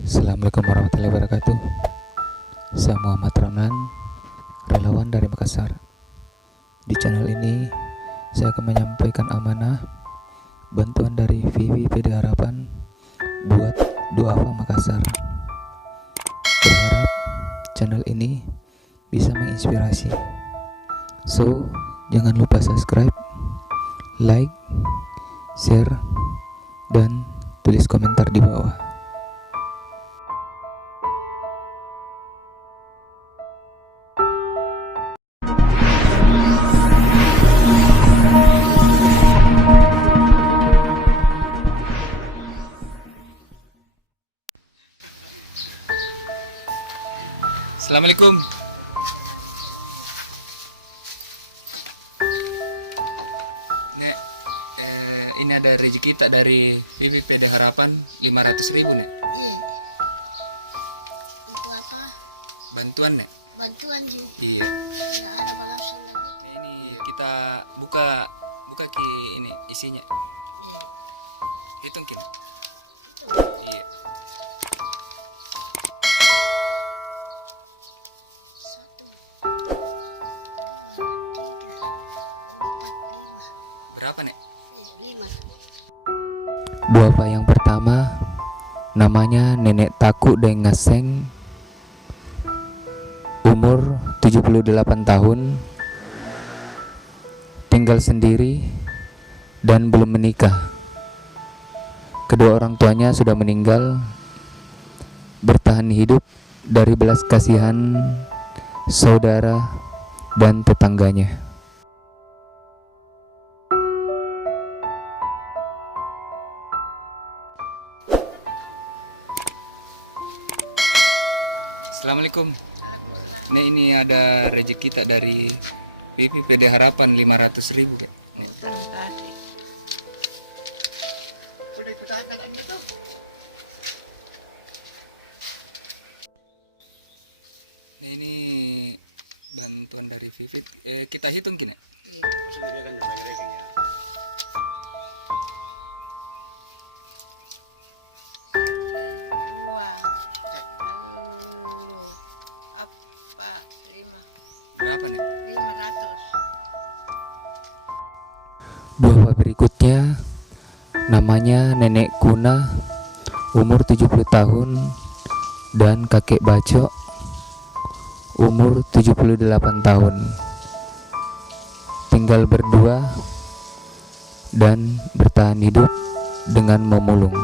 Assalamualaikum warahmatullahi wabarakatuh. Saya Muhammad Ramlan, relawan dari Makassar. Di channel ini, saya akan menyampaikan amanah bantuan dari VVPD Harapan buat Duafa Makassar. Berharap channel ini bisa menginspirasi. So, jangan lupa subscribe, like, share, dan tulis komentar di bawah. Assalamualaikum. Nek, ini ada rezeki kita dari VVPD Harapan 500.000 Nek. Itu apa? Bantuan Nek. Bantuan juga. Iya. Nggak ada balasan. Ini kita buka ki ini isinya. Hitung kini. Iya. Berapa Nek? 5. Duafa yang pertama namanya Nenek Taku Dengaseng, umur 78 tahun, tinggal sendiri dan belum menikah. Kedua orang tuanya sudah meninggal, bertahan hidup dari belas kasihan saudara dan tetangganya. Assalamualaikum. Ini ada rezeki kita dari VVPD Harapan 500.000. Terima kasih. Sudah ikut anak gitu. Ini bantuan dari Vivit. Kita hitung kini. Wah. Apa? 5. Berapa nih? 500. Duafa berikutnya namanya Nenek Kuna, umur 70 tahun, dan Kakek Bacok, umur 78 tahun. Tinggal berdua dan bertahan hidup dengan memulung.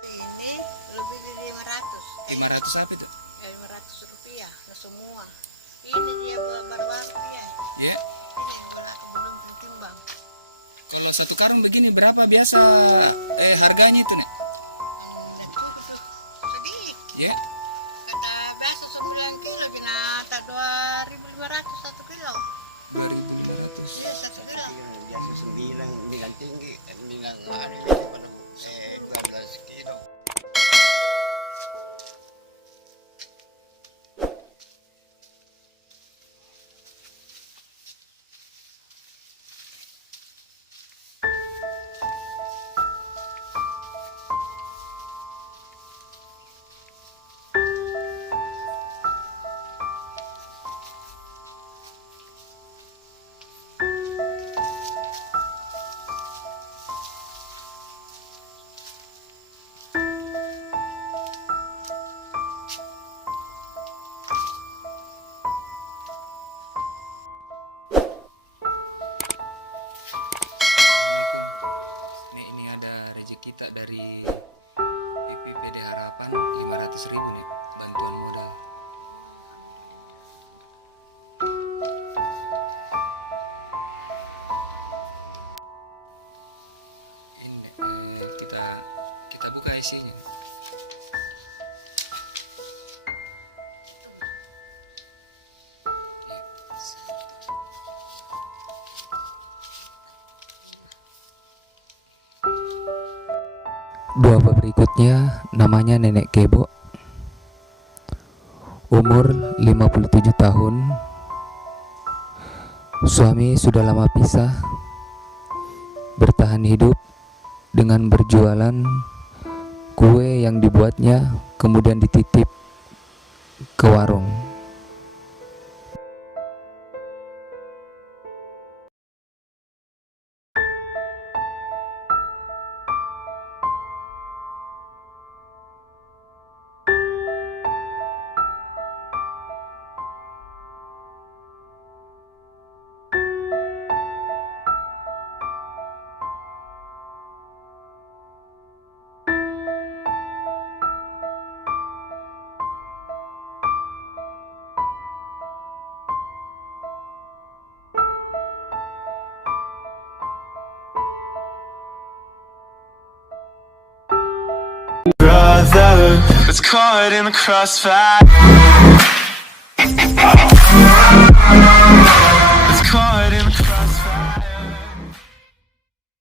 Ini lebih dari 500. 500 apa itu? 500 rupiah ke semua. Ini dia baru-baru ya. Ya. Belum ditimbang. Kalau satu karung begini berapa biasa harganya itu nek? Itu sedikit. Ya. Kata biasa 9 kilo binata 2.500 1 kilo. 2.500. Ya 1 kilo. Biasa 9 bilang tinggi, bilang hari 12 kilo. Ini ada rezeki kita dari VVPD Harapan 500.000 nih, bantuan modal. Ini kita buka isinya. Duafa berikutnya namanya Nenek Kebo. Umur 57 tahun. Suami sudah lama pisah. Bertahan hidup dengan berjualan kue yang dibuatnya kemudian dititip ke warung. Brother, that's caught in the crossfire.